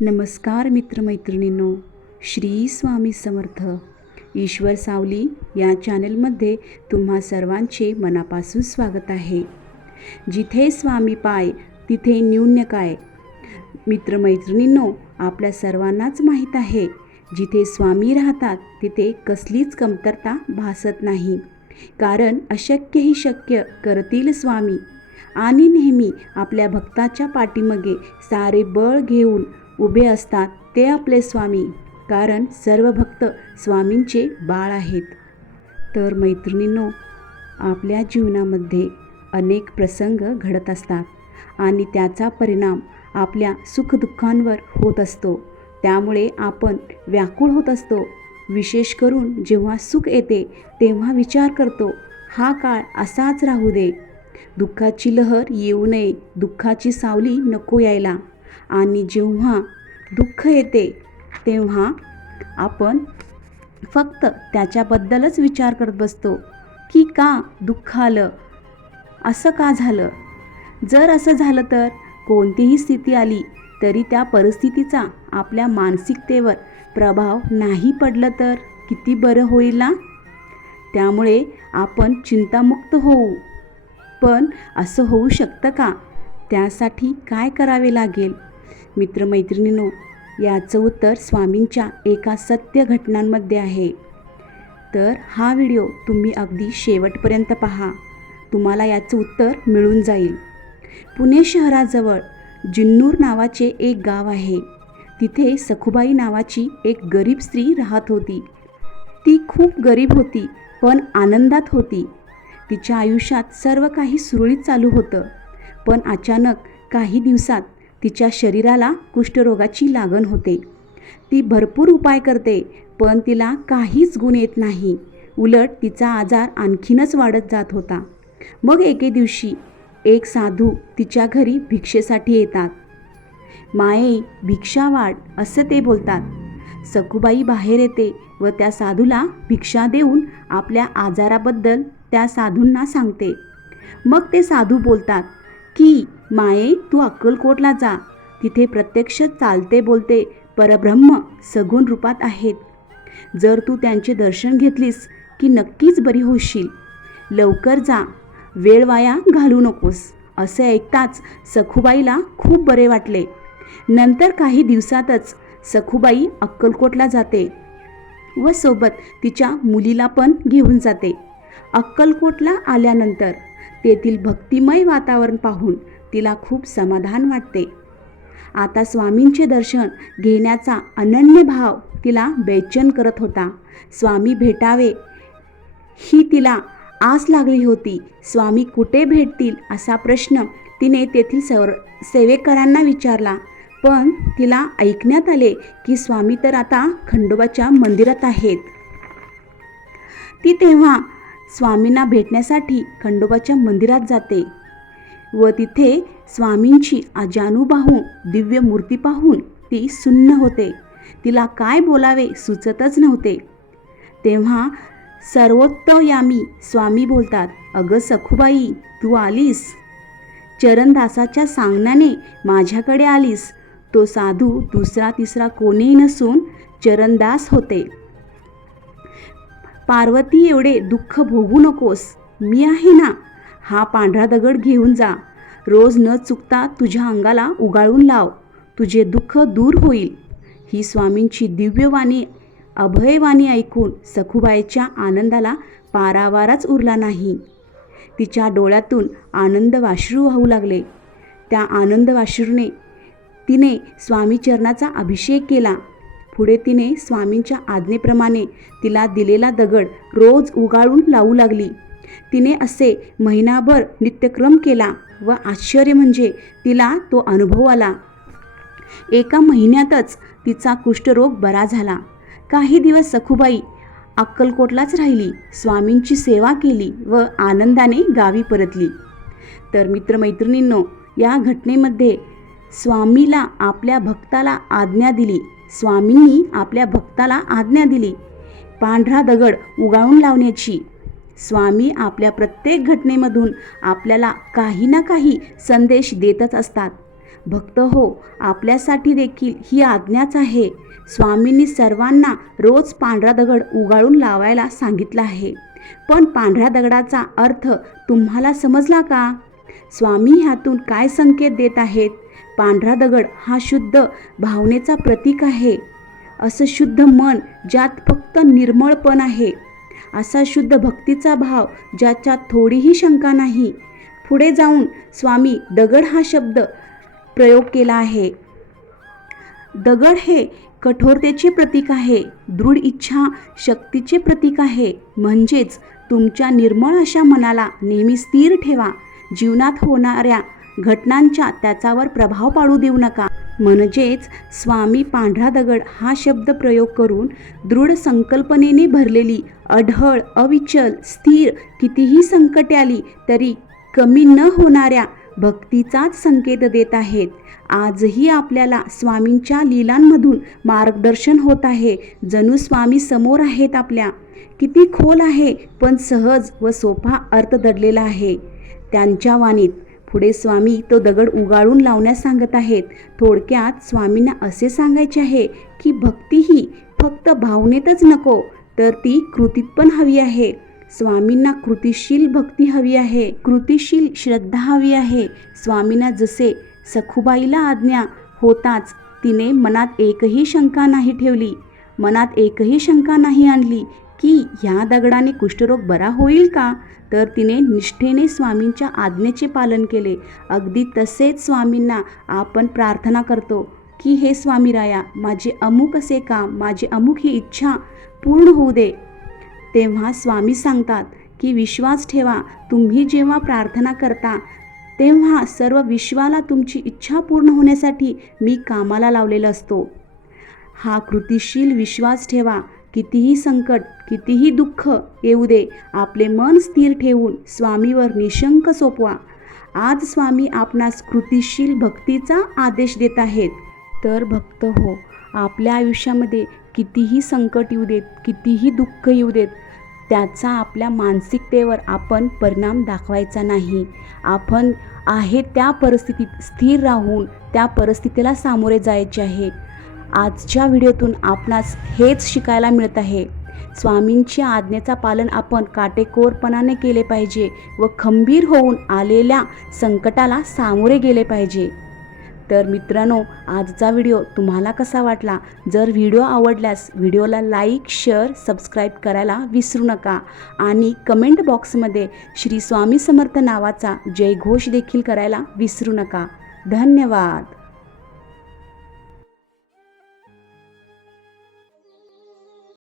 नमस्कार मित्रमैत्रिणींनो श्री स्वामी समर्थ. ईश्वर सावली या चॅनलमध्ये तुम्हा सर्वांचे मनापासून स्वागत आहे. जिथे स्वामी पाय तिथे न्यून्य काय? मित्रमैत्रिणींनो आपल्या सर्वांनाच माहीत आहे जिथे स्वामी राहतात तिथे कसलीच कमतरता भासत नाही. कारण अशक्यही शक्य करतील स्वामी. आणि नेहमी आपल्या भक्ताच्या पाठीमागे सारे बळ घेऊन उभे असतात ते आपले स्वामी कारण सर्व भक्त स्वामींचे बाळ आहेत. तर मैत्रिणींनो आपल्या जीवनामध्ये अनेक प्रसंग घडत असतात आणि त्याचा परिणाम आपल्या सुखदुःखांवर होत असतो. त्यामुळे आपण व्याकुळ होत असतो. विशेष करून जेव्हा सुख येते तेव्हा विचार करतो हा काळ असाच राहू दे. दुःखाची लहर येऊ नये. दुःखाची सावली नको यायला. आणि जेव्हा दुःख येते तेव्हा आपण फक्त त्याच्याबद्दलच विचार करत बसतो की का दुःख आलं? असं का झालं? जर असं झालं तर कोणतीही स्थिती आली तरी त्या परिस्थितीचा आपल्या मानसिकतेवर प्रभाव नाही पडलं तर किती बरं होईल ना? त्यामुळे आपण चिंतामुक्त होऊ. पण असं होऊ शकतं का? त्यासाठी काय करावे लागेल? मित्रमैत्रिणींनो याचं उत्तर स्वामींच्या एका सत्य घटनांमध्ये आहे. तर हा व्हिडिओ तुम्ही अगदी शेवटपर्यंत पहा. तुम्हाला याचं उत्तर मिळून जाईल. पुणे शहराजवळ जिन्नूर नावाचे एक गाव आहे. तिथे सखुबाई नावाची एक गरीब स्त्री राहत होती. ती खूप गरीब होती पण आनंदात होती. तिच्या आयुष्यात सर्व काही सुरळीत चालू होतं. पण अचानक काही दिवसात तिच्या शरीराला कुष्ठरोगाची लागण होते. ती भरपूर उपाय करते पण तिला काहीच गुण येत नाही. उलट तिचा आजार आणखीनच वाढत जात होता. मग एके दिवशी एक साधू तिच्या घरी भिक्षेसाठी येतात. माये भिक्षा वाढ असं ते बोलतात. सखूबाई बाहेर येते व त्या साधूला भिक्षा देऊन आपल्या आजाराबद्दल त्या साधूंना सांगते. मग ते साधू बोलतात की माये तू अक्कलकोटला जा. तिथे प्रत्यक्ष चालते बोलते परब्रह्म सगुण रूपात आहेत. जर तू त्यांचे दर्शन घेतलीस की नक्कीच बरी होशील. लवकर जा. वेळ वाया घालू नकोस. असे ऐकताच सखूबाईला खूप बरे वाटले. नंतर काही दिवसातच सखूबाई अक्कलकोटला जाते व सोबत तिच्या मुलीला पण घेऊन जाते. अक्कलकोटला आल्यानंतर तेथील भक्तिमय वातावरण पाहून तिला खूप समाधान वाटते. आता स्वामींचे दर्शन घेण्याचा अनन्य भाव तिला बेचन करत होता. स्वामी भेटावे ही तिला आस लागली होती. स्वामी कुठे भेटतील असा प्रश्न तिने तेथील सर सेवेकरांना विचारला. पण तिला ऐकण्यात आले की स्वामी तर आता खंडोबाच्या मंदिरात आहेत. ती तेव्हा स्वामींना भेटण्यासाठी खंडोबाच्या मंदिरात जाते व तिथे स्वामींची अजानू पाहून दिव्य मूर्ती पाहून ती सुन्न होते. तिला काय बोलावे सुचतच नव्हते. तेव्हा सर्वोत्तयामी स्वामी बोलतात अगं सखुबाई तू आलीस? चरणदासाच्या सांगण्याने माझ्याकडे आलीस. तो साधू दुसरा तिसरा कोणीही नसून चरणदास होते. पार्वती एवढे दुःख भोगू नकोस. मी आहे ना. हा पांढरा दगड घेऊन जा. रोज न चुकता तुझ्या अंगाला उगाळून लाव. तुझे दुःख दूर होईल. ही स्वामींची दिव्यवाणी अभयवाणी ऐकून सखुबाईच्या आनंदाला पारावारच उरला नाही. तिच्या डोळ्यातून आनंद वाश्रू वाहू लागले. त्या आनंद वाश्रूने तिने स्वामीचरणाचा अभिषेक केला. पुढे तिने स्वामींच्या आज्ञेप्रमाणे तिला दिलेला दगड रोज उगाळून लावू लागली. तिने असे महिनाभर नित्यक्रम केला व आश्चर्य म्हणजे तिला तो अनुभव आला. एका महिन्यातच तिचा कुष्ठरोग बरा झाला. काही दिवस सखुबाई अक्कलकोटलाच राहिली स्वामींची सेवा केली व आनंदाने गावी परतली. तर मित्रमैत्रिणींनो या घटनेमध्ये स्वामीला आपल्या भक्ताला आज्ञा दिली. स्वामींनी आपल्या भक्ताला आज्ञा दिली. पांढरा दगड उगाळून लावण्याची. स्वामी आपल्या प्रत्येक घटनेमधून आपल्याला काही ना काही संदेश देतच असतात. भक्त हो आपल्यासाठी देखील ही आज्ञाच आहे. स्वामींनी सर्वांना रोज पांढरा दगड उगाळून लावायला सांगितलं आहे. पण पांढऱ्या दगडाचा अर्थ तुम्हाला समजला का? स्वामी ह्यातून काय संकेत देत आहेत? पांढरा दगड हा शुद्ध भावनेचा प्रतीक आहे. असं शुद्ध मन ज्यात फक्त निर्मळपण आहे. असा शुद्ध भक्तीचा भाव ज्याच्यात थोडीही शंका नाही. पुढे जाऊन स्वामी दगड हा शब्द प्रयोग केला आहे. दगड हे कठोरतेचे प्रतीक आहे. दृढ इच्छा शक्तीचे प्रतीक आहे. म्हणजेच तुमच्या निर्मळ अशा मनाला नेहमी स्थिर ठेवा. जीवनात होणाऱ्या घटनांच्या त्याच्यावर प्रभाव पाडू देऊ नका. म्हणजेच स्वामी पांढरा दगड हा शब्द प्रयोग करून दृढ संकल्पनेने भरलेली अढळ अविचल स्थिर कितीही संकटे आली तरी कमी न होणाऱ्या भक्तीचाच संकेत देत आहेत. आजही आपल्याला स्वामींच्या लीलांमधून मार्गदर्शन होत आहे. जणू स्वामी समोर आहेत आपल्या. किती खोल आहे पण सहज व सोपा अर्थ दडलेला आहे. त्यांच्या वाणीत पुढे स्वामी तो दगड उगाळून लावण्यास सांगत आहेत. थोडक्यात स्वामींना असे सांगायचे आहे की भक्ती ही फक्त भावनेतच नको तर ती कृतीत पण हवी आहे. स्वामींना कृतिशील भक्ती हवी आहे कृतिशील श्रद्धा हवी आहे. स्वामींना जसे सखुबाईला आज्ञा होताच तिने मनात एकही शंका नाही ठेवली. मनात एकही शंका नाही आणली. की ह्या दगडाने कुष्ठरोग बरा होईल का? तर तिने निष्ठेने स्वामींच्या आज्ञेचे पालन केले. अगदी तसेच स्वामींना आपण प्रार्थना करतो की हे स्वामी राया माझे अमुक असे काम माझी अमुक ही इच्छा पूर्ण होऊ दे. तेव्हा स्वामी सांगतात की विश्वास ठेवा तुम्ही जेव्हा प्रार्थना करता तेव्हा सर्व विश्वाला तुमची इच्छा पूर्ण होण्यासाठी मी कामाला लावलेला असतो. हा कृतिशील विश्वास ठेवा. कितीही संकट कितीही दुःख येऊ दे आपले मन स्थिर ठेवून स्वामीवर निशंक सोपवा. आज स्वामी आपणास कृतिशील भक्तीचा आदेश देत आहेत. तर भक्त हो आपल्या आयुष्यामध्ये कितीही संकट येऊ देत कितीही दुःख येऊ देत त्याचा आपल्या मानसिकतेवर आपण परिणाम दाखवायचा नाही. आपण आहे त्या परिस्थितीत स्थिर राहून त्या परिस्थितीला सामोरे जायचे आहे. आजच्या व्हिडिओतून आपणास हेच शिकायला मिळत आहे. स्वामींच्या आज्ञेचा पालन आपण काटेकोरपणाने केले पाहिजे व खंबीर होऊन आलेल्या संकटाला सामोरे गेले पाहिजे. तर मित्रांनो आजचा व्हिडिओ तुम्हाला कसा वाटला? जर व्हिडिओ आवडल्यास व्हिडिओला लाईक शेअर सबस्क्राईब करायला विसरू नका आणि कमेंट बॉक्समध्ये श्री स्वामी समर्थ नावाचा जयघोष देखील करायला विसरू नका. धन्यवाद.